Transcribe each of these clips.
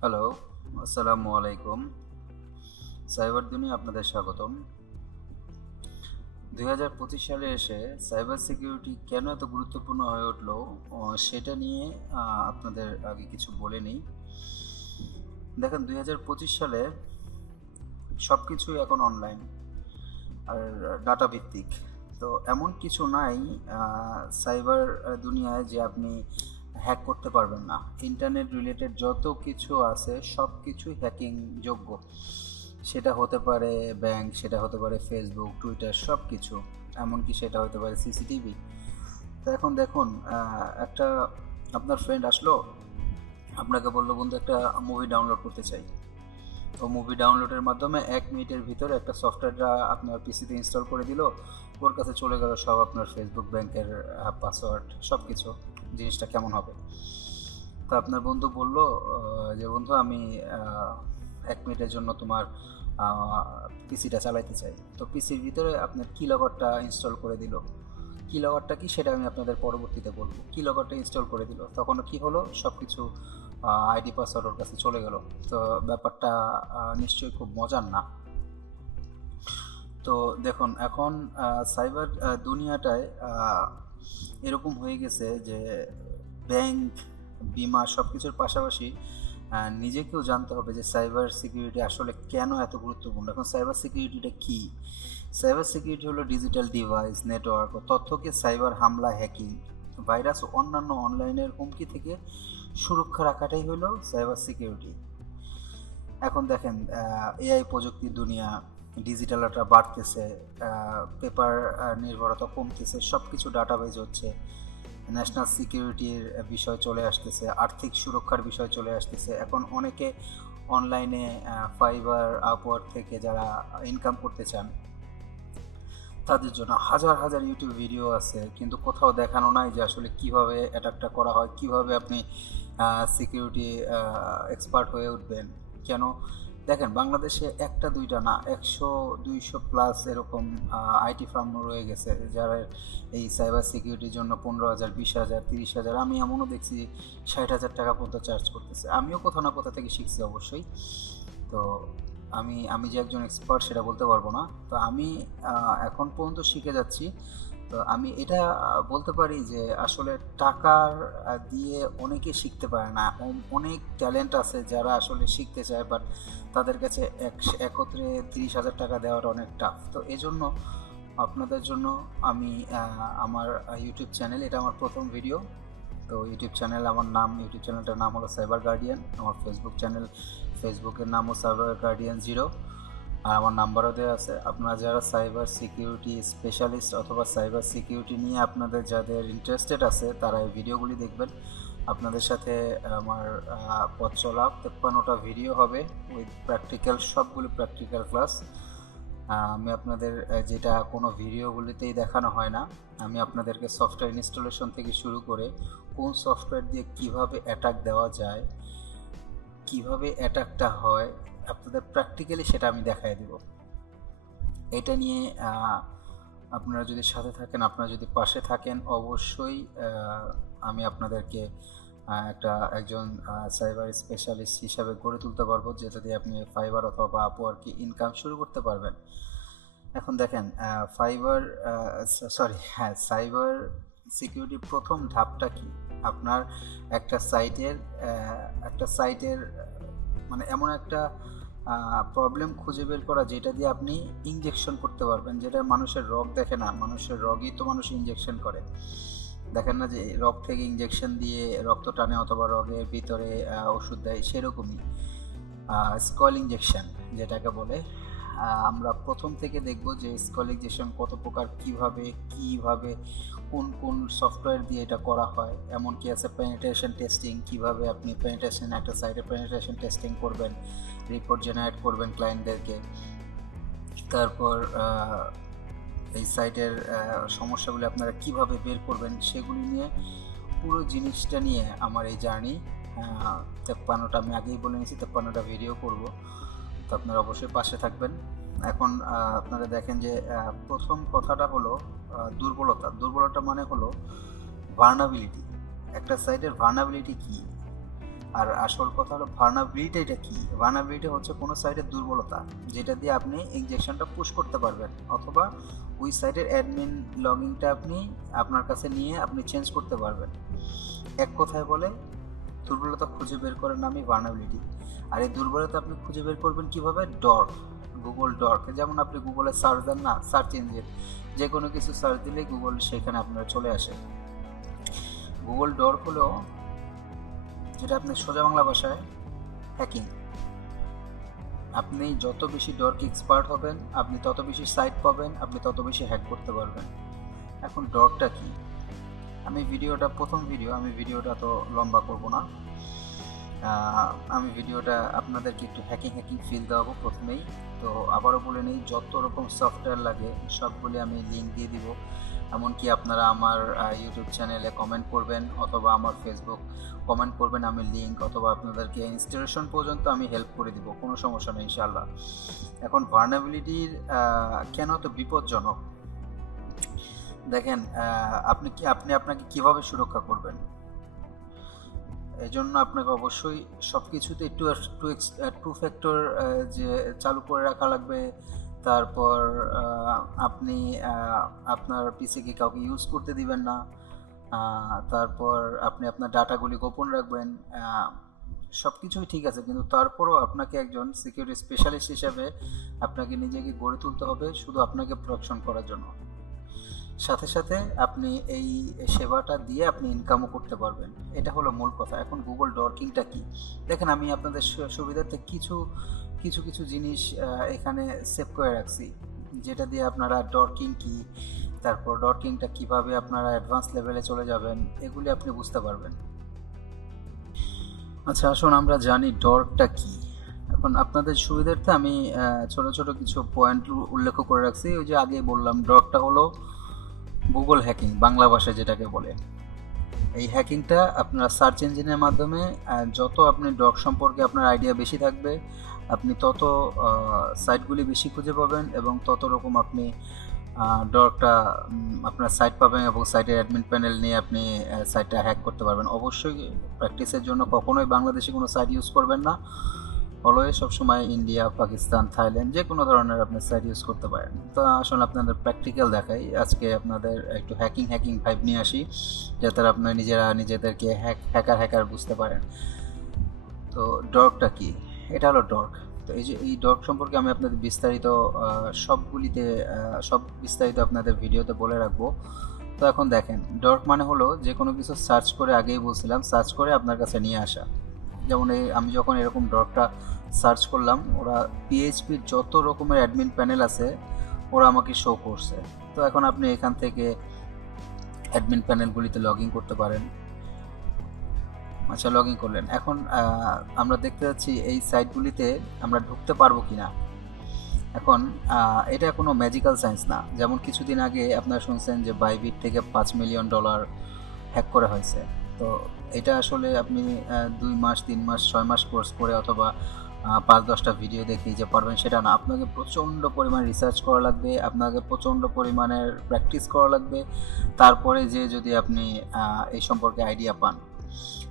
Hello, আসসালামু আলাইকুম। Cyber দুনিয়া আপনাদের স্বাগতম। ২০২৫ সালে এসে সাইবার সিকিউরিটি কেন এত গুরুত্বপূর্ণ হয়ে উঠলো সেটা নিয়ে আপনাদের আগে কিছু বলে নিই। দেখেন ২০২৫ সালে সব কিছুই এখন অনলাইন আর ডাটা ভিত্তিক। তো এমন কিছু নাই সাইবার দুনিয়ায় যে আপনি হ্যাক করতে পারবেন না। ইন্টারনেট রিলেটেড যত কিছু আছে সব কিছুই হ্যাকিং যোগ্য। সেটা হতে পারে ব্যাংক, সেটা হতে পারে ফেসবুক, টুইটার, সব কিছু। এমনকি সেটা হতে পারে সিসিটিভি। তো এখন দেখুন, একটা আপনার ফ্রেন্ড আসলো, আপনাকে বললো বন্ধু একটা মুভি ডাউনলোড করতে চাই। ও মুভি ডাউনলোডের মাধ্যমে ১ মিনিটের ভিতরে একটা সফটওয়্যারটা আপনার পিসিতে ইনস্টল করে দিল। ওর কাছে চলে গেল সব আপনার ফেসবুক, ব্যাংকের পাসওয়ার্ড, সব কিছু। জিনিসটা কেমন হবে? তো আপনার বন্ধু বলল যে বন্ধু আমি ১ মিনিটের জন্য তোমার পিসিটা চালাইতে চাই। তো পিসির ভিতরে আপনার কিলগারটা ইনস্টল করে দিল। কিলগারটা কি সেটা আমি আপনাদের পরবর্তীতে বলবো। কিলগারটা ইনস্টল করে দিল, তখন কি হলো, সব কিছু আইডি পাসওয়ার্ড ওর কাছে চলে গেল। তো ব্যাপারটা নিশ্চয়ই খুব মজার না। তো দেখুন এখন সাইবার দুনিয়াটায় এরকম হয়ে গেছে যে ব্যাংক, বিমা সব কিছুর পাশাপাশি নিজেকেও জানতে হবে যে সাইবার সিকিউরিটি আসলে কেন এত গুরুত্বপূর্ণ। এখন সাইবার সিকিউরিটিটা কী? সাইবার সিকিউরিটি হলো ডিজিটাল ডিভাইস, নেটওয়ার্ক ও তথ্যকে সাইবার হামলা, হ্যাকিং, ভাইরাস ও অন্যান্য অনলাইনের হুমকি থেকে সুরক্ষা রাখাটাই হলো সাইবার সিকিউরিটি। এখন দেখেন এআই প্রযুক্তির দুনিয়া, ডিজিটালটা বাড়তেছে, পেপার নির্ভরতা কমতেছে, সব কিছু ডাটাবেজ হচ্ছে, ন্যাশনাল সিকিউরিটির বিষয় চলে আসতেছে, আর্থিক সুরক্ষার বিষয় চলে আসতেছে। এখন অনেকে অনলাইনে ফাইবার, আপওয়ার্ক থেকে যারা ইনকাম করতে চান তাদের জন্য হাজার হাজার ইউটিউব ভিডিও আছে, কিন্তু কোথাও দেখানো নাই যে আসলে কিভাবে অ্যাটাকটা করা হয়, কিভাবে আপনি সিকিউরিটি এক্সপার্ট হয়ে উঠবেন। কেন দেখেন বাংলাদেশে একটা দুইটা না, ১০০-২০০ প্লাস এরকম আইটি ফার্ম রয়ে গেছে যারা এই সাইবার সিকিউরিটির জন্য ১৫,০০০, ২০,০০০, ৩০,০০০, আমি এমনও দেখছি ৬০,০০০ টাকা পর্যন্ত চার্জ করতেছে। আমিও কোথাও না কোথা থেকে শিখছি অবশ্যই। তো আমি আমি যে একজন এক্সপার্ট সেটা বলতে পারবো না। তো আমি এখন পর্যন্ত শিখে যাচ্ছি। তো আমি এটা বলতে পারি যে আসলে টাকার দিয়ে অনেকে শিখতে পারে না। অনেক ট্যালেন্ট আছে যারা আসলে শিখতে চায়, বাট তাদের কাছে একত্রে ৩০,০০০ টাকা দেওয়াটা অনেক টাফ। তো এজন্য আপনাদের জন্য আমি আমার ইউটিউব চ্যানেল, এটা আমার প্রথম ভিডিও। তো ইউটিউব চ্যানেল, আমার নাম, ইউটিউব চ্যানেলটার নাম হলো সাইবার গার্ডিয়ান। আমার ফেসবুক চ্যানেল, ফেসবুকের নামও সাইবার গার্ডিয়ান 0। আর আমার নাম্বারও দেওয়া আছে। আপনারা যারা সাইবার সিকিউরিটি স্পেশালিস্ট অথবা সাইবার সিকিউরিটি নিয়ে আপনাদের যাদের ইন্টারেস্টেড আছে তারা এই ভিডিওগুলি দেখবেন। আপনাদের সাথে আমার পথ চলা ৫৩টা ভিডিও হবে উইথ প্র্যাকটিক্যাল, সবগুলি প্র্যাকটিক্যাল ক্লাস। আমি আপনাদের যেটা কোনো ভিডিওগুলিতেই দেখানো হয় না, আমি আপনাদেরকে সফটওয়্যার ইনস্টলেশন থেকে শুরু করে কোন সফটওয়্যার দিয়ে কিভাবে অ্যাটাক দেওয়া যায়, কিভাবে অ্যাটাকটা হয়, আপনাদের প্র্যাকটিক্যালি সেটা আমি দেখাই দেব। এটা নিয়ে আপনারা যদি সাথে থাকেন, আপনারা যদি পাশে থাকেন, অবশ্যই আমি আপনাদেরকে একজন সাইবার স্পেশালিস্ট হিসাবে গড়ে তুলতে পারবো, যেটা দিয়ে আপনি ফাইবার অথবা আপওয়ার্কে ইনকাম শুরু করতে পারবেন। এখন দেখেন ফাইবার, সরি, হ্যাঁ, সাইবার সিকিউরিটির প্রথম ধাপটা কি? আপনার একটা সাইটের মানে এমন একটা প্রবলেম খুঁজে বের করা যেটা দিয়ে আপনি ইনজেকশন করতে পারবেন, যেটা মানুষের রগ দেখে না। মানুষের রগই তো মানুষ ইনজেকশন করে, দেখেন না যে রগ থেকে ইনজেকশন দিয়ে রক্ত টানে অথবা রগের ভিতরে ওষুধ দেয়, সেরকমই স্কল ইনজেকশন যেটাকে বলে। আমরা প্রথম থেকে দেখব যে স্কল ইনজেকশন কত প্রকার, কিভাবে কোন কোন সফটওয়্যার দিয়ে এটা করা হয়। এমনকি আছে পেনিট্রেশন টেস্টিং, কিভাবে আপনি পেনিট্রেশন, একটা সাইটে পেনিট্রেশন টেস্টিং করবেন, রিপোর্ট জেনারেট করবেন ক্লায়েন্টদেরকে। তারপর এই সাইটের সমস্যাগুলি আপনারা কিভাবে বের করবেন সেগুলি নিয়ে, পুরো জিনিসটা নিয়ে আমার এই জার্নি। ৫৩টা আমি আগেই বলে নিয়েছি, ৫৩টা ভিডিও করব। তো আপনারা অবশ্যই পাশে থাকবেন। এখন আপনারা দেখেন যে প্রথম কথাটা হলো দুর্বলতা মানে হলো ভার্নাবিলিটি। একটা সাইটের ভার্নাবিলিটি কী? আর আসল কথা হলো ভালনারেবিলিটিটা কি? ভালনারেবিলিটি হচ্ছে কোনো সাইটের দুর্বলতা, যেটা দিয়ে আপনি ইনজেকশনটা পুশ করতে পারবেন, অথবা ওই সাইটের অ্যাডমিন লগইনটা আপনি আপনার কাছে নিয়ে আপনি চেঞ্জ করতে পারবেন। এক কথায় বলে দুর্বলতা খুঁজে বের করার নামই ভালনারেবিলিটি। আর এই দুর্বলতা আপনি খুঁজে বের করবেন কিভাবে? ডর্ক, গুগল ডর্ক। যেমন আপনি গুগলে সার্চ দেন না, সার্চ ইঞ্জিন, যে কোনো কিছু সার্চ দিলেই গুগল সেখানে আপনার চলে আসে। গুগল ডর্ক হলো, যেটা আপনি সোজা বাংলা ভাষায় হ্যাকিং। আপনি যত বেশি ডর্ক এক্সপার্ট হবেন, আপনি তত বেশি সাইট পাবেন, আপনি তত বেশি হ্যাক করতে পারবেন। এখন ডর্কটা কি? আমি প্রথম ভিডিও, আমি ভিডিওটা তো লম্বা করব না, আমি ভিডিওটা আপনাদেরকে একটু হ্যাকিং ফিল দেওয়াবো প্রথমেই। তো আবারও বলে নিই, যত রকম সফটওয়্যার লাগে সবগুলি আমি লিঙ্ক দিয়ে দিব। এমনকি আপনারা আমার ইউটিউব চ্যানেলে কমেন্ট করবেন অথবা আমার ফেসবুক কমেন্ট করবেন, আমি লিঙ্ক অথবা আপনাদেরকে ইনস্টলেশন পর্যন্ত আমি হেল্প করে দিব, কোনো সমস্যা নেই ইনশাআল্লাহ। এখন ভালনারেবিলিটির কেন তো বিপজ্জনক, দেখেন আপনি আপনাকে কিভাবে সুরক্ষা করবেন। এই জন্য আপনাকে অবশ্যই সব কিছুতে টু ফ্যাক্টর যে চালু করে রাখা লাগবে। তারপর আপনি আপনার পিসিকে কাউকে ইউজ করতে দিবেন না। তারপর আপনি আপনার ডাটাগুলি গোপন রাখবেন। সব কিছুই ঠিক আছে, কিন্তু তারপরও আপনাকে একজন সিকিউরিটি স্পেশালিস্ট হিসেবে আপনাকে নিজেকে গড়ে তুলতে হবে শুধু আপনাকে প্রোটেকশন করার জন্য। সাথে সাথে আপনি এই সেবাটা দিয়ে আপনি ইনকামও করতে পারবেন। এটা হলো মূল কথা। এখন গুগল ডর্কিংটা কি? দেখেন, আমি আপনাদের সুবিধার্থে কিছু জিনিস এখানে সেভ করে রাখছি, যেটা দিয়ে আপনারা ডর্কিং কি, তারপর ডর্কিংটা কিভাবে আপনারা অ্যাডভান্স লেভেলে চলে যাবেন, এগুলি আপনি বুঝতে পারবেন। আচ্ছা, আসুন আমরা জানি ডর্কটা কি। এখন আপনাদের সুবিধার্থে আমি ছোট ছোট কিছু পয়েন্ট উল্লেখ করে রাখছি। ওই যে আগে বললাম, ডর্কটা হলো গুগল হ্যাকিং, বাংলা ভাষায় যেটাকে বলে। এই হ্যাকিংটা আপনার সার্চ ইঞ্জিনের মাধ্যমে, যত আপনি ডর্ক সম্পর্কে আপনার আইডিয়া বেশি থাকবে, আপনি তত সাইটগুলি বেশি খুঁজে পাবেন এবং তত রকম আপনি ডর্কটা আপনার সাইট পাবেন এবং সাইটের অ্যাডমিন প্যানেল নিয়ে আপনি সাইটটা হ্যাক করতে পারবেন। অবশ্যই প্র্যাকটিসের জন্য কখনোই বাংলাদেশে কোনো সাইট ইউজ করবেন না। অলওয়েজ সবসময় ইন্ডিয়া, পাকিস্তান, থাইল্যান্ড যে কোনো ধরনের আপনি সাইট ইউজ করতে পারেন। তো আসলে আপনাদের প্র্যাকটিক্যাল দেখাই, আজকে আপনাদের একটু হ্যাকিং ভাইব নিয়ে আসি, যাতে আপনারা নিজেদেরকে হ্যাকার বুঝতে পারেন। তো ডর্কটা কি? এটা হলো ডর্ক। তো এই ডর্ক সম্পর্কে আমি আপনাদের সব বিস্তারিত আপনাদের ভিডিওতে বলে রাখবো। তো এখন দেখেন, ডর্ক মানে হলো যে কোনো কিছু সার্চ করে, আগেই বলছিলাম, সার্চ করে আপনার কাছে নিয়ে আসা। যেমন আমি যখন এরকম ডর্কটা সার্চ করলাম, ওরা পিএইচপির যত রকমের অ্যাডমিন প্যানেল আছে ওরা আমাকে শো করছে। তো এখন আপনি এখান থেকে অ্যাডমিন প্যানেলগুলিতে লগ ইন করতে পারেন। আচ্ছা, লগ ইন করলেন। এখন আমরা দেখতে যাচ্ছি এই সাইটগুলিতে আমরা ঢুকতে পারবো কিনা। এখন এটা কোনো ম্যাজিক্যাল সায়েন্স না। যেমন কিছুদিন আগে আপনারা শুনছেন যে বাইবিট থেকে $5 মিলিয়ন হ্যাক করা হয়েছে। তো এটা আসলে আপনি 2 মাস, 3 মাস, 6 মাস কোর্স করে অথবা 5-10টা ভিডিও দেখে যে পারবেন সেটা না। আপনাকে প্রচণ্ড পরিমাণ রিসার্চ করা লাগবে, আপনাকে প্রচণ্ড পরিমাণের প্র্যাকটিস করা লাগবে, তারপরে যে যদি আপনি এই সম্পর্কে আইডিয়া পান।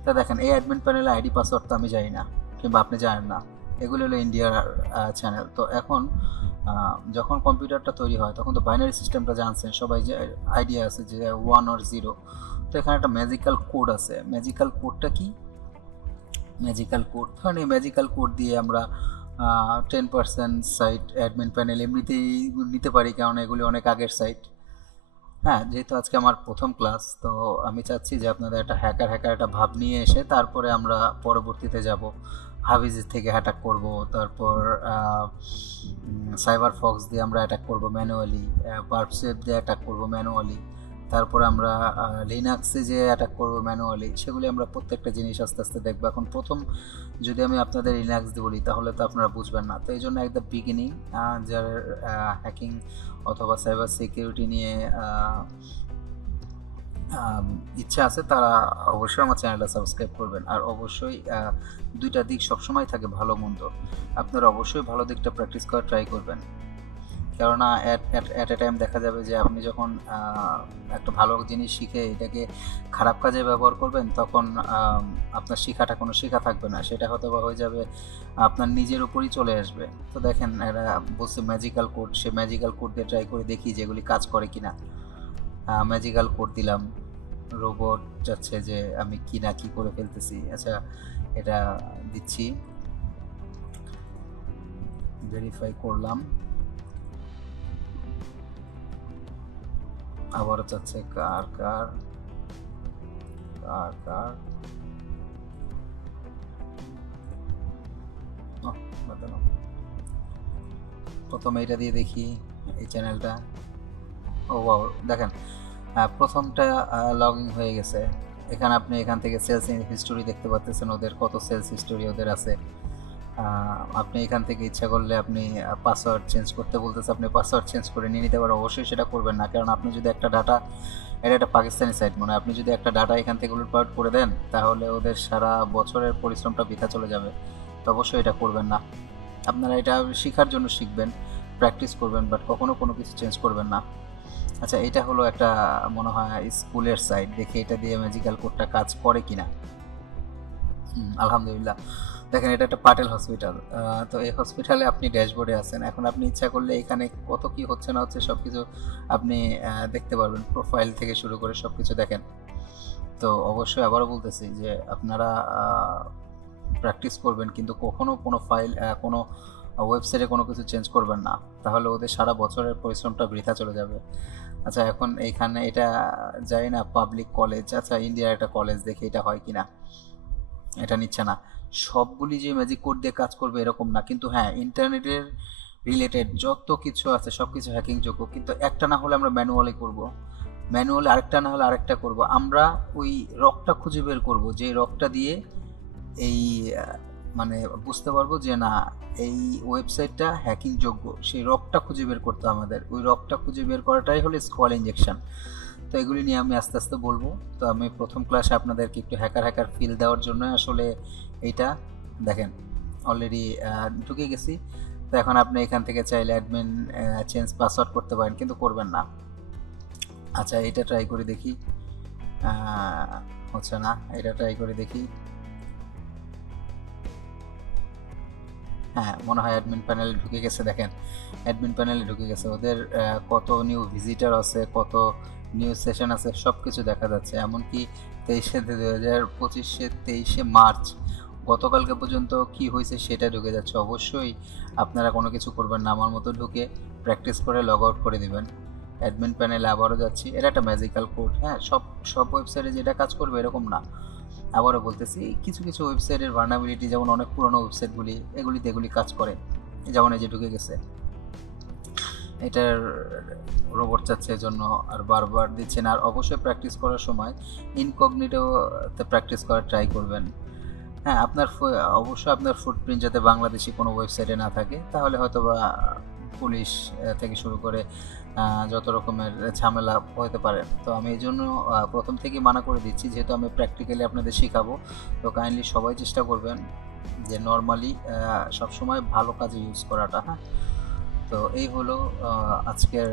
তা দেখেন, এই অ্যাডমিন প্যানেলে আইডি পাসওয়ার্ড তো আমি জানি না, কিংবা আপনি জানেন না। এগুলো হলো ইন্ডিয়ার চ্যানেল। তো এখন যখন কম্পিউটারটা তৈরি হয় তখন তো বাইনারি সিস্টেমটা জানছেন সবাই, যে আইডিয়া আছে যে 1 or 0। তো এখানে একটা ম্যাজিক্যাল কোড আছে। ম্যাজিক্যাল কোডটা কি? ম্যাজিক্যাল কোড, ধরেন এই ম্যাজিক্যাল কোড দিয়ে আমরা 10% সাইট অ্যাডমিন প্যানেল এমনিতেই নিতে পারি, কারণ এগুলি অনেক আগের সাইট। হ্যাঁ, যেহেতু আজকে আমার প্রথম ক্লাস, তো আমি চাচ্ছি যে আপনাদের একটা হ্যাকার একটা ভাব নিয়ে এসে তারপরে আমরা পরবর্তীতে যাব। হাবিজ থেকে অ্যাটাক করব, তারপর সাইবার ফক্স দিয়ে আমরা অ্যাটাক করব ম্যানুয়ালি, বার্বসেপ দিয়ে অ্যাটাক করব ম্যানুয়ালি, তারপর আমরা লিনাক্সে যে অ্যাটাক করবো ম্যানুয়ালি। সেগুলি আমরা প্রত্যেকটা জিনিস আস্তে আস্তে দেখবো। এখন প্রথম যদি আমি আপনাদের লিনাক্স দিয়ে বলি তাহলে তো আপনারা বুঝবেন না। তো এই জন্য একদম বিগিনিং যার হ্যাকিং অথবা সাইবার সিকিউরিটি নিয়ে ইচ্ছা আছে তারা অবশ্যই আমার চ্যানেলটা সাবস্ক্রাইব করবেন। আর অবশ্যই দুইটা দিক সবসময় থাকে, ভালো মন্দ। আপনারা অবশ্যই ভালো দিকটা প্র্যাকটিস করার ট্রাই করবেন, কেননা অ্যাট এ টাইম দেখা যাবে যে আপনি যখন একটা ভালো জিনিস শিখে এটাকে খারাপ কাজে ব্যবহার করবেন, তখন আপনার শেখাটা কোনো শেখা থাকবে না, সেটা হয়তো বা হয়ে যাবে আপনার নিজের উপরই চলে আসবে। তো দেখেন এরা বলছে ম্যাজিক্যাল কোড, সে ম্যাজিক্যাল কোড দিয়ে ট্রাই করে দেখি যেগুলি কাজ করে কিনা। ম্যাজিক্যাল কোড দিলাম, রোবট যাচ্ছে যে আমি কি না কি করে ফেলতেছি। আচ্ছা এটা দিচ্ছি, ভেরিফাই করলাম, আবারও চাচ্ছে কার কার কার কার বাতালাম। প্রথমে এটা দিয়ে দেখি এই চ্যানেলটা। ও ওয়াও, দেখেন প্রথমটা লগ ইন হয়ে গেছে। এখানে আপনি এখান থেকে সেলস হিস্টোরি দেখতে পাচ্ছেন, ওদের কত সেলস হিস্টোরি ওদের আছে। আপনি এখান থেকে ইচ্ছা করলে আপনি পাসওয়ার্ড চেঞ্জ করতে বলতেছে, আপনি পাসওয়ার্ড চেঞ্জ করে নিয়ে নিতে পারেন। অবশ্যই সেটা করবেন না, কারণ আপনি যদি একটা ডাটা, এটা একটা পাকিস্তানি সাইট মনে হয়, আপনি যদি একটা ডাটা এখান থেকে লুটপাট করে দেন তাহলে ওদের সারা বছরের পরিশ্রমটা বৃথা চলে যাবে। তো অবশ্যই এটা করবেন না। আপনারা এটা শেখার জন্য শিখবেন, প্র্যাকটিস করবেন, বাট কখনো কোনো কিছু চেঞ্জ করবেন না। আচ্ছা এটা হলো একটা মনে হয় স্কুলের সাইট, দেখে এটা দিয়ে ম্যাজিক্যাল কোডটা কাজ করে কিনা। আলহামদুলিল্লাহ, দেখেন এটা একটা পাটেল হসপিটাল। তো এই হসপিটালে আপনি ড্যাশবোর্ডে আছেন, এখন আপনি ইচ্ছা করলে এখানে কত কি হচ্ছে না হচ্ছে সব কিছু আপনি দেখতে পারবেন, প্রোফাইল থেকে শুরু করে সব কিছু দেখেন। তো অবশ্যই আবারও বলতেছি যে আপনারা প্র্যাকটিস করবেন, কিন্তু কখনো কোনো ফাইল কোনো ওয়েবসাইটে কোনো কিছু চেঞ্জ করবেন না, তাহলে ওদের সারা বছরের পরিশ্রমটা বৃথা চলে যাবে। আচ্ছা এখন এইখানে এটা যাই না, পাবলিক কলেজ, আচ্ছা ইন্ডিয়ার একটা কলেজ, দেখে এটা হয় কিনা। এটা নিচ্ছে না। সবগুলি যে ম্যাজিক কোড দিয়ে কাজ করবে এরকম না, কিন্তু হ্যাঁ ইন্টারনেটের রিলেটেড যত কিছু আছে সব কিছু হ্যাকিং যোগ্য, কিন্তু একটা না হলে আমরা ম্যানুয়ালি করব, ম্যানুয়ালি আরেকটা না হলে আরেকটা করব। আমরা ওই রকটা খুঁজে বের করব, যে রকটা দিয়ে এই মানে বুঝতে পারবো যে না এই ওয়েবসাইটটা হ্যাকিং যোগ্য, সেই রকটা খুঁজে বের করতে আমাদের। ওই রকটা খুঁজে বের করাটাই হলো স্কোয়াল ইনজেকশন। তো এগুলি নিয়ে আমি আস্তে আস্তে বলবো। তো আমি প্রথম ক্লাসে আপনাদেরকে একটু হ্যাকার ফিল দেওয়ার জন্য আসলে এইটা দেখেন অলরেডি ঢুকে গেছি। তো এখন আপনি এখান থেকে চাইলে অ্যাডমিন চেঞ্জ পাসওয়ার্ড করতে পারেন, কিন্তু করবেন না। আচ্ছা এটা ট্রাই করে দেখি, হচ্ছে না, এটা ট্রাই করে দেখি। হ্যাঁ মনে হয় অ্যাডমিন প্যানেলে ঢুকে গেছে, দেখেন অ্যাডমিন প্যানেলে ঢুকে গেছে। ওদের কত নিউ ভিজিটার আছে, কত নিউ সেশন আছে, সব কিছু দেখা যাচ্ছে। এমনকি 23 মার্চ গতকালকে পর্যন্ত কি হয়েছে সেটা ঢুকে যাচ্ছে। অবশ্যই আপনারা কোনো কিছু করবেন না, আমার মতো ঢুকে প্র্যাকটিস করে লগ আউট করে দিবেন। অ্যাডমিন প্যানেলে আবারও যাচ্ছি, এটা একটা ম্যাজিক্যাল কোড। হ্যাঁ সব ওয়েবসাইটে যেটা কাজ করবে এরকম না। আবারও বলতেছি কিছু কিছু ওয়েবসাইটের ভার্নাবিলিটি, যেমন অনেক পুরনো ওয়েবসাইটগুলি এগুলি কাজ করে, যেমন এই যে ঢুকে গেছে। এটার রোবট চাচ্ছে এজন্য আর বারবার দিচ্ছেন। আর অবশ্যই প্র্যাকটিস করার সময় ইনকগনিটোতে প্র্যাকটিস করার ট্রাই করবেন। হ্যাঁ অবশ্যই আপনার ফুটপ্রিন্ট যাতে বাংলাদেশি কোনো ওয়েবসাইটে না থাকে, তাহলে হয়তো বা পুলিশ থেকে শুরু করে যত রকমের ঝামেলা হতে পারে। তো আমি এই জন্য প্রথম থেকেই মানা করে দিচ্ছি, যেহেতু আমি প্র্যাকটিক্যালি আপনাদের শেখাবো। তো কাইন্ডলি সবাই চেষ্টা করবেন যে নর্মালি সবসময় ভালো কাজে ইউজ করাটা। হ্যাঁ তো এই হলো আজকের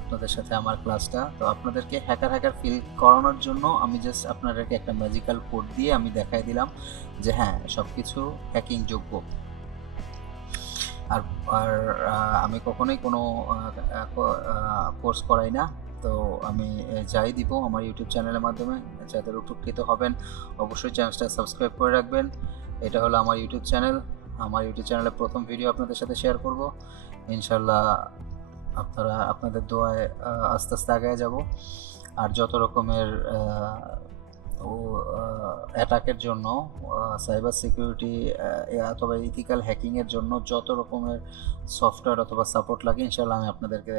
আপনাদের সাথে আমার ক্লাসটা। তো আপনাদেরকে হ্যাকার ফিল করানোর জন্য আমি জাস্ট আপনাদেরকে একটা ম্যাজিক্যাল কোড দিয়ে আমি দেখাই দিলাম যে হ্যাঁ সব কিছু হ্যাকিং যোগ্য। আর আর আমি কখনোই কোনো কোর্স করাই না। তো আমি যাই দিব আমার ইউটিউব চ্যানেলের মাধ্যমে, যাদের উপকৃত হবেন অবশ্যই চ্যানেলটা সাবস্ক্রাইব করে রাখবেন। এটা হলো আমার ইউটিউব চ্যানেল, আমার ইউটিউব চ্যানেলে প্রথম ভিডিও আপনাদের সাথে শেয়ার করব। ইনশাল্লাহ আপনাদের দোয়ায় আস্তে আস্তে আগায় যাব। আর যত রকমের অ্যাটাকের জন্য, সাইবার সিকিউরিটি অথবা ইথিক্যাল হ্যাকিংয়ের জন্য যত রকমের সফটওয়্যার অথবা সাপোর্ট লাগে ইনশাল্লাহ আমি আপনাদেরকে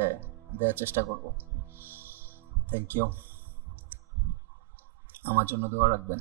দেওয়ার চেষ্টা করব। থ্যাংক ইউ, আমার জন্য দোয়া রাখবেন।